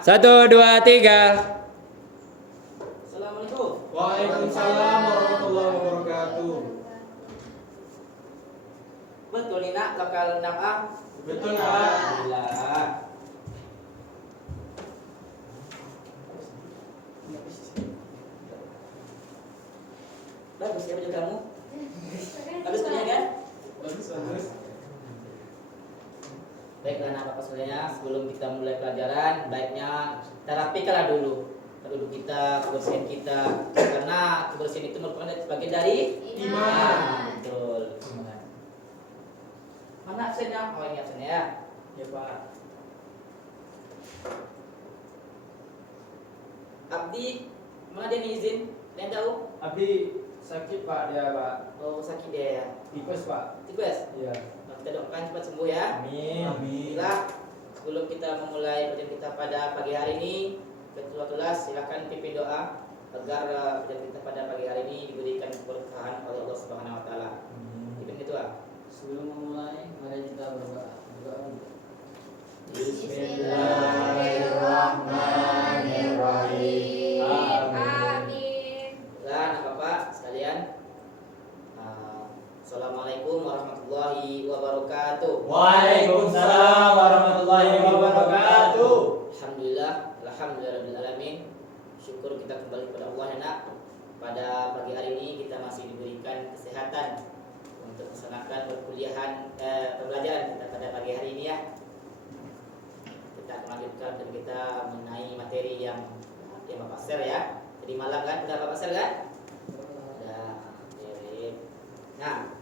1, 2, 3. Assalamualaikum. Waalaikumsalam warahmatullahi wabarakatuh. Betul nih nak lokal 6A? Betul, Pak. Alhamdulillah. Bagus ya baju kamu? Bagus punya kan? Bagus. Baiklah anak bapak sekalian, sebelum kita mulai pelajaran, baiknya kita rapikanlah dulu duduk kita, kebersihan kita, karena kebersihan itu merupakan bagian dari Iman. Betul. Mana absennya? Oh ini absennya ya. Ya, Pak. Abdi, mana dia nih izin? Kalian tahu? Abi sakit, Pak, dia, Pak. Oh sakit dia ya. Tipes, Pak. Tipes. Iya. Nah, kita doakan cepat sembuh ya. Amin. Alhamdulillah. Sebelum kita memulai pelajaran kita pada pagi hari ini, ketua silakan pimpin doa agar pelajaran kita pada pagi hari ini diberikan keberkahan oleh Allah Subhanahu Wa Taala. Pimpin ketua. Sebelum memulai, mari kita berdoa. Bismillahirrahmanirrahim. Amin. Nah, anak bapak sekalian, Assalamualaikum warahmatullahi wabarakatuh. Waalaikumsalam warahmatullahi wabarakatuh. Alhamdulillahirabbil. Syukur kita kembali kepada Allah ya nak. Pada pagi hari ini kita masih diberikan kesehatan untuk melaksanakan pembelajaran kita pada pagi hari ini ya. Kita akan lanjutkan dan kita mengenai materi yang Bapak share ya. Jadi malam kan udah Bapak share kan? Udah. Nah,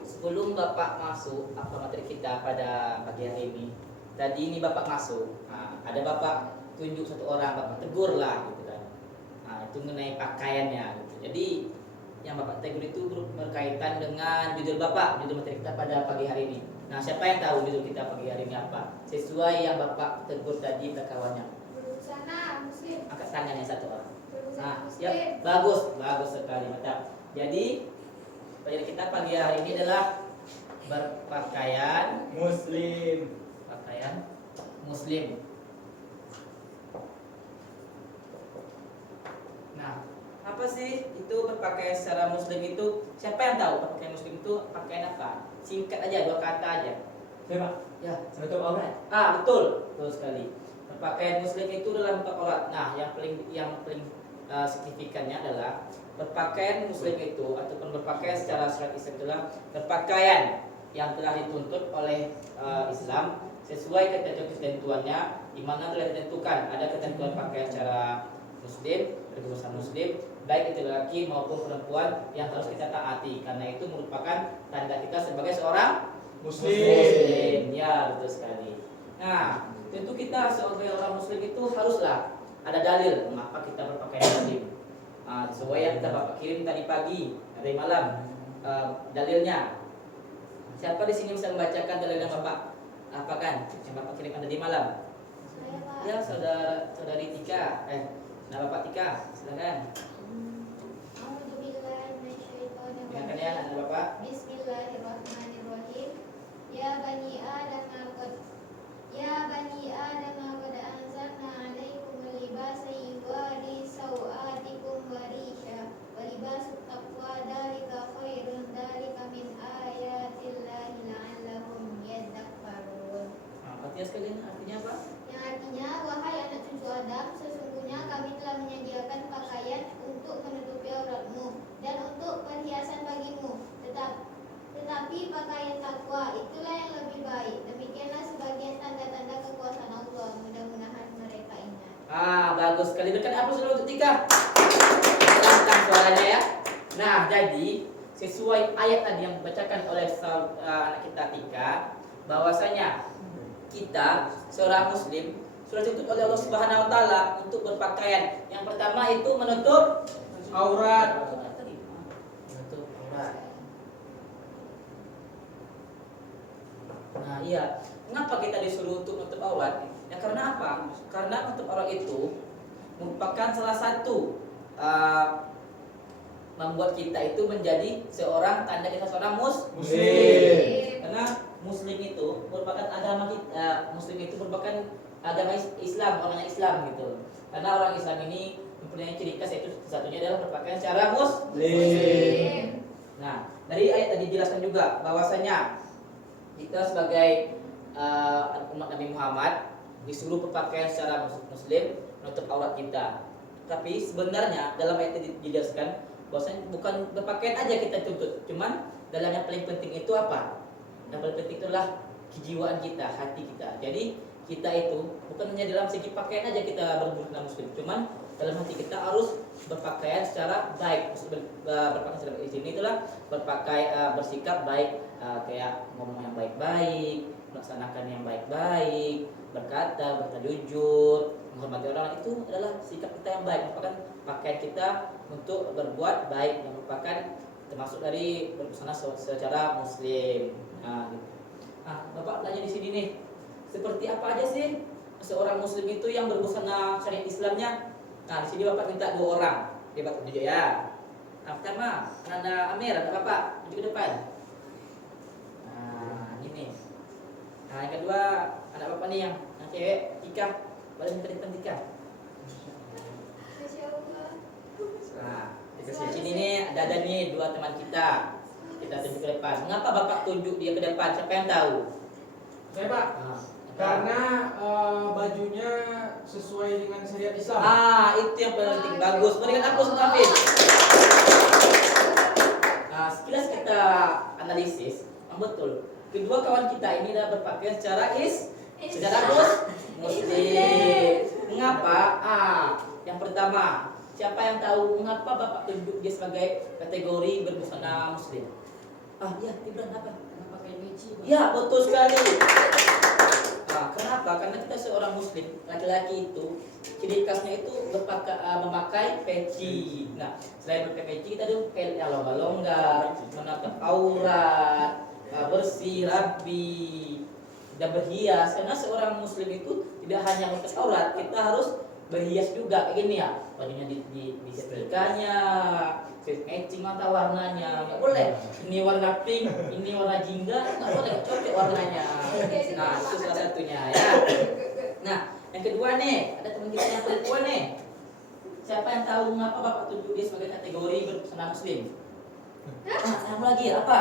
sebelum Bapak masuk apa materi kita pada pagi hari ini, tadi ini Bapak masuk, ada Bapak tunjuk satu orang, Bapak tegur lah gitu kan. Itu mengenai pakaiannya gitu. Jadi yang Bapak tegur itu berkaitan dengan judul Bapak, judul materi kita pada pagi hari ini. Nah, siapa yang tahu judul kita pagi hari ini apa? Sesuai yang Bapak tegur tadi pada kawannya. Berbusana muslim. Angkat tangannya satu orang. Berbusana Nah, muslim. siap. Bagus sekali, mantap. Jadi pelajaran kita pagi hari ini adalah berpakaian muslim. Nah, apa sih itu berpakaian secara muslim itu? Siapa yang tahu berpakaian muslim itu pakaian apa? Singkat aja, 2 kata aja. Siapa? Ya, Menutup aurat. betul sekali. Berpakaian muslim itu adalah menutup aurat. Nah, yang paling signifikannya adalah berpakaian muslim itu ataupun berpakaian secara syariat Islam adalah berpakaian yang telah dituntut oleh Islam sesuai ketentuannya, di mana telah ditentukan ada ketentuan pakaian secara muslim, berbusana muslim, baik itu laki maupun perempuan yang harus kita taati karena itu merupakan tanda kita sebagai seorang muslim. Ya, betul sekali. Nah, tentu kita sebagai orang muslim itu haruslah ada dalil mengapa kita berpakaian muslim. Sesuai yang kita Bapak kirim tadi pagi, dari malam, dalilnya. Siapa di sini bisa membacakan dalil yang Bapak apakan yang Bapak kirimkan tadi malam? Saya, Pak. Ya, saudari Tika. Nah, Bapak Tika, silakan. Dengarkan ya, anak Bapak. Bismillahirrahmanirrahim. Ya bani Adam qad anzalna 'alaikumul libasa yuwari sawatikum wa risha wa libasut taqwa dzalika khairun dzalika min ayatillahi la'allahum yadhakkarun. Artinya sekalian, artinya apa? Yang artinya, wahai anak cucu Adam, sesungguhnya kami telah menyediakan pakaian untuk menutupi auratmu dan untuk perhiasan bagimu. Tetapi pakaian takwa itulah yang lebih baik. Demikianlah sebagian tanda-tanda kekuasaan Allah. Mudah-mudahan mereka ingat. Bagus sekali. Berikan aplaus dulu untuk Tika. Lantang suaranya ya. Nah, jadi sesuai ayat tadi yang dibacakan oleh anak kita Tika, bahwasanya kita seorang muslim sudah dituntut oleh Allah Subhanahu Wa Taala untuk berpakaian. Yang pertama itu menutup Aurat. Menutup aurat. Nah, iya. Mengapa kita disuruh untuk menutup aurat? Ya karena apa? Karena menutup aurat itu merupakan salah satu membuat kita itu menjadi seorang tanda kita seorang Muslim. Karena Muslim itu merupakan agama kita, Muslim itu merupakan agama Islam, orangnya Islam gitu. Karena orang Islam ini mempunyai ciri khas, yaitu satunya adalah berpakaian secara Muslim. Nah, dari ayat tadi dijelaskan juga bahwasanya kita sebagai umat Nabi Muhammad disuruh berpakaian secara muslim, menutup aurat kita. Tapi sebenarnya dalam ayat tadi dijelaskan bahwasanya bukan berpakaian aja kita tuntut, cuman dalam yang paling penting itu apa? Yang paling penting itulah kejiwaan kita, hati kita. Jadi kita itu bukan hanya dalam segi pakaian aja kita berbusana muslim, cuman dalam hati kita harus berpakaian secara baik. Berpakaian secara baik di sini itulah bersikap baik, kayak ngomong yang baik-baik, melaksanakan yang baik-baik, berkata jujur, menghormati orang, itu adalah sikap kita yang baik, merupakan pakaian kita untuk berbuat baik, yang merupakan termasuk dari berbusana secara muslim. Nah, gitu. Nah, Bapak tanya di sini nih, seperti apa aja sih seorang muslim itu yang berbusana syariat Islamnya? Nah, di sini Bapak minta 2 orang. Oke, Bapak tunjuk ya. Nah, pertama, ada Amir, ada Bapak, tunjuk ke depan. Nah, ini. Nah, yang kedua, anak Bapak nih yang cewek, Tika. Boleh minta di depan Tika. Masya Allah. Nah, di sini nih ada nih 2 teman kita. Kita tunjuk ke depan. Mengapa Bapak tunjuk dia ke depan? Siapa yang tahu? Saya Pak, Nah, karena bajunya sesuai dengan syariat Islam. itu yang penting. Bagus. Berikan aplaus untuk Hafiz. Nah, sekilas kita analisis, betul. Kedua kawan kita ini adalah berpakaian secara muslim. Mengapa? Yang pertama, siapa yang tahu mengapa Bapak tunjuk dia sebagai kategori berbusana muslim? Ya, Ibran apa? Karena pakai peci, Pak. Ya, betul sekali. Kenapa? Karena kita seorang muslim, laki-laki itu ciri khasnya itu memakai peci. Nah, selain memakai peci, kita tuh kayak longgar-longgar, menatap aurat, bersih, rapi, dan berhias. Karena seorang muslim itu tidak hanya menatap aurat, kita harus berhias juga, kayak gini ya. Bajunya disetrikanya, matching mata warnanya, nggak boleh. Ini warna pink, ini warna jingga, nggak boleh, cocok warnanya. Nah, itu salah satunya ya. Nah, yang kedua nih, ada teman kita yang kedua nih. Siapa yang tahu mengapa Bapak tunjuk dia sebagai kategori berbusana muslim? Yang lagi apa?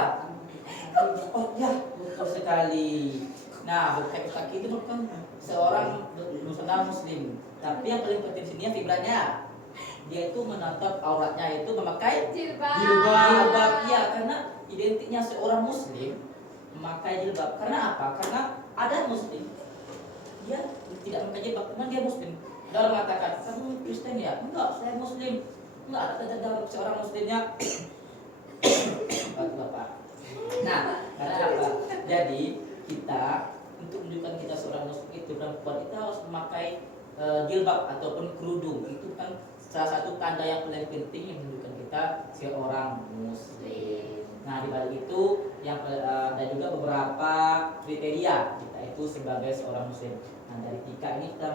Oh ya, betul sekali. Nah, berkaki kaki itu bukan seorang berbusana muslim. Tapi yang paling penting sini fibranya, dia itu menatap auratnya itu memakai jilbab. Ya, karena identiknya seorang muslim memakai jilbab. Karena apa? Karena ada muslim dia tidak memakai jilbab, karena dia muslim. Dalam mengatakan, kamu Kristen ya? Enggak, saya muslim. Enggak ada seorang muslimnya. Bapak. Nah, karena apa? Jadi kita untuk menunjukkan kita seorang muslim itu perempuan, kita harus memakai jilbab ataupun kerudung. Itu kan salah satu tanda yang paling penting yang menunjukkan kita seorang muslim. Nah, di balik itu yang ada juga beberapa kriteria kita itu sebagai seorang muslim. Nah, dari Tika ini kita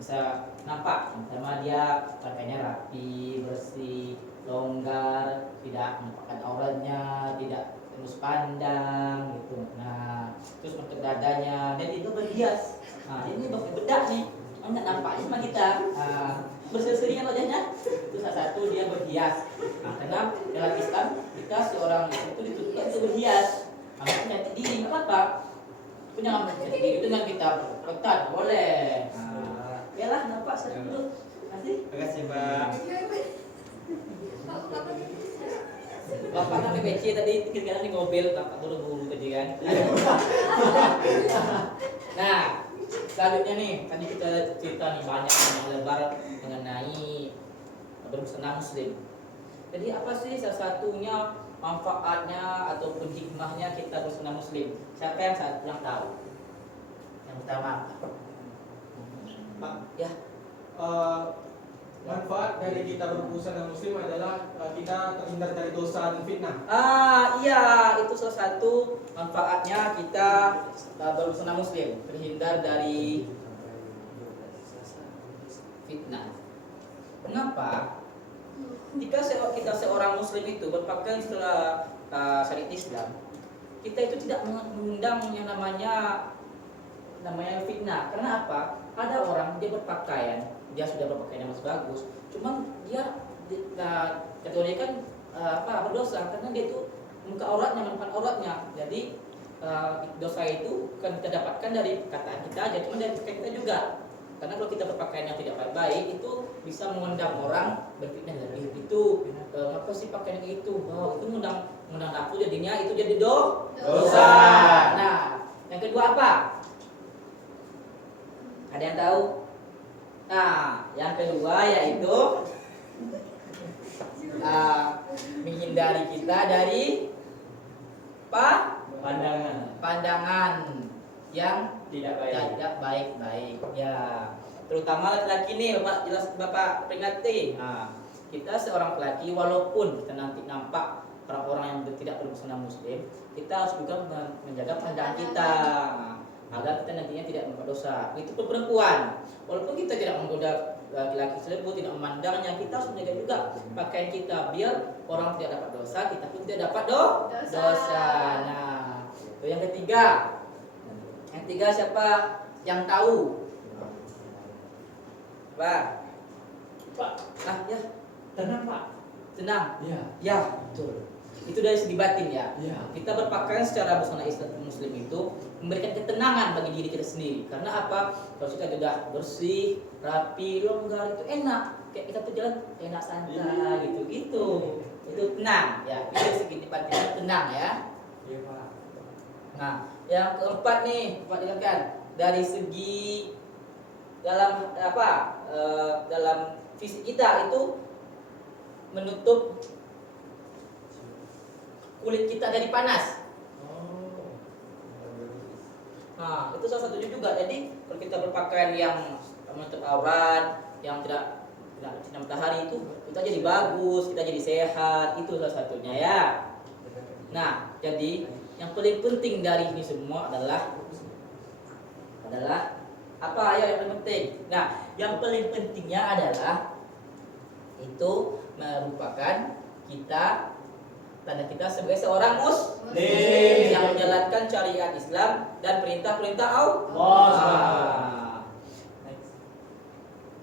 bisa nampak, yang pertama dia pakainya rapi, bersih, longgar, tidak menampakkan auratnya, tidak tembus pandang gitu. Nah, terus untuk dadanya dan itu berhias. Nah, ini pakai bedak nih, nggak nampaknya sama kita. Berseri-seri kan wajahnya. Itu salah satu dia berhias. Nah, karena dalam Islam kita seorang itu dituntut untuk berhias. Makanya cantik diri nggak apa-apa. Punya nggak cantik diri itu dengan kita berpetan boleh. Yalah, nampak satu dulu. Terima kasih Pak. Bapak kan PPC tadi ketinggalan di mobil, Bapak buru-buru tadi kan. Nah, selanjutnya nih, tadi kita cerita nih banyak yang lebar mengenai berbusana muslim. Jadi apa sih salah satunya manfaatnya ataupun hikmahnya kita berbusana muslim? Siapa yang tahu? Yang pertama, Pak, ya. Manfaat dari kita berbusana muslim adalah kita terhindar dari dosa dan fitnah. Iya, itu salah satu manfaatnya kita berbusana muslim, terhindar dari fitnah. Kenapa? Jika kita seorang muslim itu berpakaian setelah syariat Islam, kita itu tidak mengundang yang namanya namanya fitnah. Karena apa? Ada orang dia berpakaian, dia sudah berpakaian yang masih bagus, cuman dia ketua dia kan berdosa karena dia itu muka auratnya, menampakkan auratnya. Jadi dosa itu bukan kita dapatkan dari perkataan kita aja, cuma dari pakaian kita juga. Karena kalau kita berpakaian yang tidak baik itu bisa mengundang orang berfitnah dari itu. Apa sih pakaian itu? Oh, itu mengundang nafsu, jadinya itu jadi dosa. Nah, yang kedua apa? Ada yang tahu? Nah, yang kedua yaitu menghindari kita dari pandangan yang tidak baik-baik ya, terutama laki-laki nih. Bapak peringati. Nah, kita seorang laki walaupun kita nanti nampak orang-orang yang tidak berbusana muslim, kita harus juga menjaga pandangan kita agar kita nantinya tidak membuat dosa. Itu pun perempuan, walaupun kita tidak menggoda laki-laki tersebut, tidak memandangnya, kita harus menjaga juga pakaian kita biar orang tidak dapat dosa, kita pun tidak dapat dosa. Nah, itu yang ketiga. Yang ketiga siapa yang tahu? Pak. Ya. Tenang Pak. Tenang. Ya. Ya, betul. Itu dari segi batin ya. Ya. Kita berpakaian secara busana Islam muslim itu memberikan ketenangan bagi diri kita sendiri. Karena apa? Kalau kita sudah bersih, rapi, longgar, itu enak. Kayak kita tuh jalan enak santai gitu. Itu tenang ya. Itu dari segi batinnya tenang ya. Iya Pak. Nah, yang keempat nih, Pak jelaskan dari segi dalam dalam fisik kita itu menutup kulit kita dari panas. Nah, itu salah satunya juga. Jadi kalau kita berpakaian yang menutup aurat, yang tidak sinar matahari, itu kita jadi bagus, kita jadi sehat. Itu salah satunya ya. Nah, jadi yang paling penting dari ini semua adalah apa? Ayo yang paling penting. Nah, yang paling pentingnya adalah itu merupakan tanda kita sebagai seorang muslim yang menjalankan syariat Islam dan perintah-perintah Allah.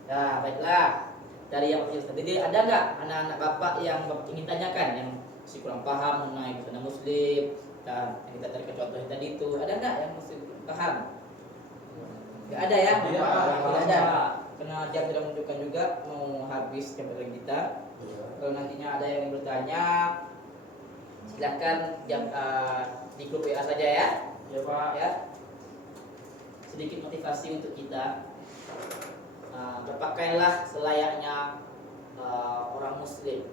Nah, baiklah. Dari yang tadi ada nggak anak-anak bapak yang bapak ingin tanyakan yang masih kurang paham mengenai busana muslim dan yang kita tarik contohnya tadi itu, ada nggak yang masih paham? Nggak ada ya? Tidak ada. Karena jam sudah menunjukkan juga mau habis jam kita. Kalau nantinya ada yang bertanya, silakan di grup WA saja ya. Ya Pak. Ya. Sedikit motivasi untuk kita. Berpakaianlah selayaknya orang muslim.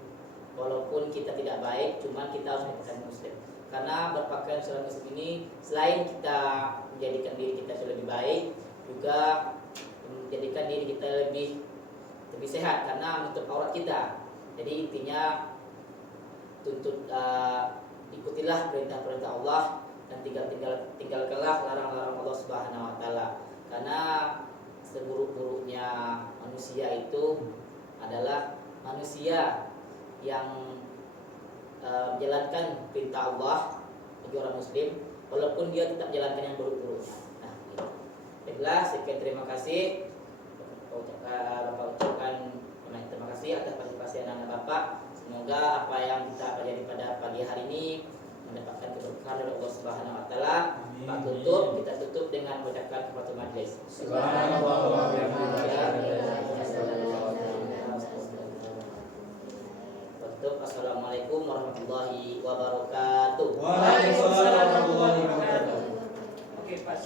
Walaupun kita tidak baik, cuman kita harus berpakaian muslim. Karena berpakaian seorang muslim ini selain kita menjadikan diri kita lebih baik, juga menjadikan diri kita lebih sehat karena menutup aurat kita. Jadi intinya ikutilah perintah-perintah Allah dan tinggalkanlah larang-larang Allah Subhanahu wa taala. Karena seburuk-buruknya manusia itu adalah manusia yang menjalankan perintah Allah bagi orang muslim walaupun dia tetap menjalankan yang buruk-buruknya. Nah, gitu. Baiklah, sekian terima kasih. Bapak ucapkan terima kasih atas partisipasi anak-anak Bapak. Semoga apa yang kita pelajari pada pagi hari ini mendapatkan keberkahan dari Allah Subhanahu wa taala. Pak kita tutup dengan mengucapkan kafaratul majlis. Assalamualaikum warahmatullahi wabarakatuh. Waalaikumsalam warahmatullahi wabarakatuh. Oke, Pak.